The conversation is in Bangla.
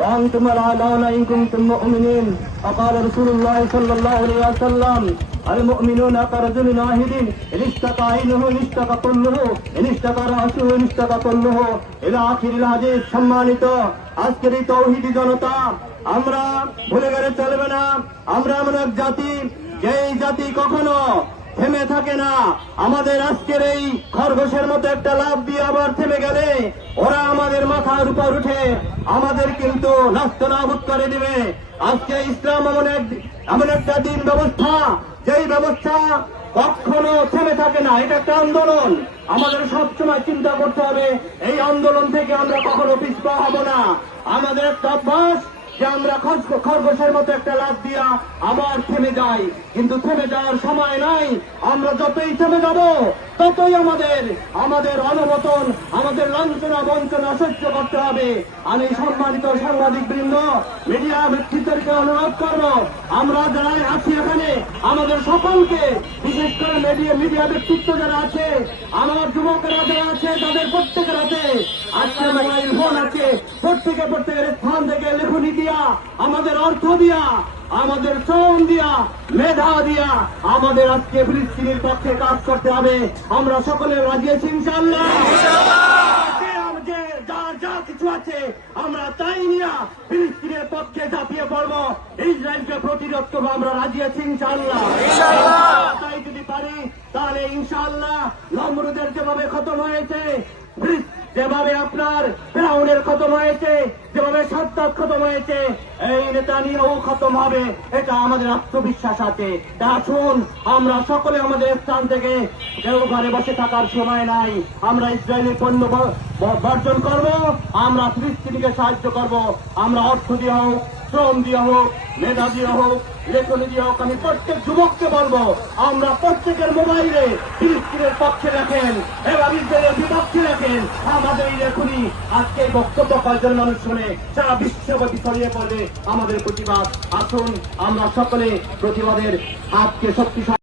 وأنتم الأعلون إن كنتم مؤمنين وقال رسول الله صلى الله عليه وسلم المؤمنون كرجل واحد إن اشتكى عينه إن اشتكى كله إن اشتكى رأسه إن اشتكى كله إلى آخر الحديث সম্মানিত আজকের এই তৌহিদি জনতা আমরা ভুলে গেলে চলবে না আমরা এমন এক জাতি যেই জাতি কখনো থেমে থাকে না। আমাদের আজকের এই খরগোশের মতো একটা লাভ দিয়ে আবার থেমে গেলে ওরা আমাদের মাথার উপর উঠে আমাদের কিন্তু নষ্ট নাবুদ করে দিবে। আজকে ইসলাম এমন এমন একটা দিন ব্যবস্থা, যেই ব্যবস্থা কখনো থেমে থাকে না। এটা একটা আন্দোলন। আমাদের সবসময় চিন্তা করতে হবে, এই আন্দোলন থেকে আমরা কখনো পিছপা হব না। আমাদের একটা অভ্যাস যে আমরা খরগোশের মতো একটা লাভ দিয়া আবার থেমে যাই। কিন্তু থেমে যাওয়ার সময় নাই। আমরা যতই থেমে যাব, ততই আমাদের আমাদের অনুমোদন আমাদের লাঞ্ছনা, বঞ্চনা সহ্য করতে হবে। আমি সম্মানিত সাংবাদিক বৃন্দ মিডিয়া ব্যক্তিদেরকে অনুরোধ করব, আমরা যারা আছি এখানে, আমাদের সকলকে, বিশেষ করে মিডিয়া মিডিয়া ব্যক্তিত্ব যারা আছে, আমার যুবকেরা যারা আছে তাদের প্রত্যেকের হাতে আজকে মোবাইল ফোন আছে। প্রত্যেকে প্রত্যেকের স্থান থেকে লেখনি দিয়া আমাদের অর্থ দিয়া আমাদের শ্রম দিয়া মেধা দিয়া আমাদের আজকে বৃষ্টির পক্ষে কাজ করতে হবে। আমরা সকলে রাজি আছি ইনশাল্লাহ কিছু আছে আমরা তাই নিয়ে ফিলিস্তিনের পক্ষে ঝাঁপিয়ে পড়ব। ইসরায়েলকে প্রতিরোধ করব আমরা রাজি আছি ইনশাল্লাহ তাই যদি পারি তাহলে ইনশাল্লাহ নমরুদের যেভাবে খতম হয়েছে যেভাবে আপনার ফেরাউনের খতম হয়েছে যেভাবে সাদ্দাত খতম হয়েছে, এই নেতা নিয়েও খতম হবে, এটা আমাদের আত্মবিশ্বাস আছে। আসুন, আমরা সকলে আমাদের স্থান থেকে কেউ ঘরে বসে থাকার সময় নাই, আমরা ইসরায়েলি পণ্য বর্জন করব, আমরা ফিলিস্তিনিকে সাহায্য করব, আমরা অর্থ দিয়ে হোক, শ্রম দিয়ে হোক, মেধা দিয়ে হোক আমি প্রত্যেক যুবককে বলব, আমরা প্রত্যেকের মোবাইলে ফিলিস্তিনের পক্ষে রাখেন এবং ইসরায়েলের বিপক্ষে রাখেন। আমাদের এই লেখনী আজকে বক্তব্য কয়েকজন মানুষ শুনে সারা বিশ্বব্যাপী ছড়িয়ে পড়বে আমাদের প্রতিবাদ। আসুন, আমরা সকলে প্রতিবাদের আজকে শক্তিশালী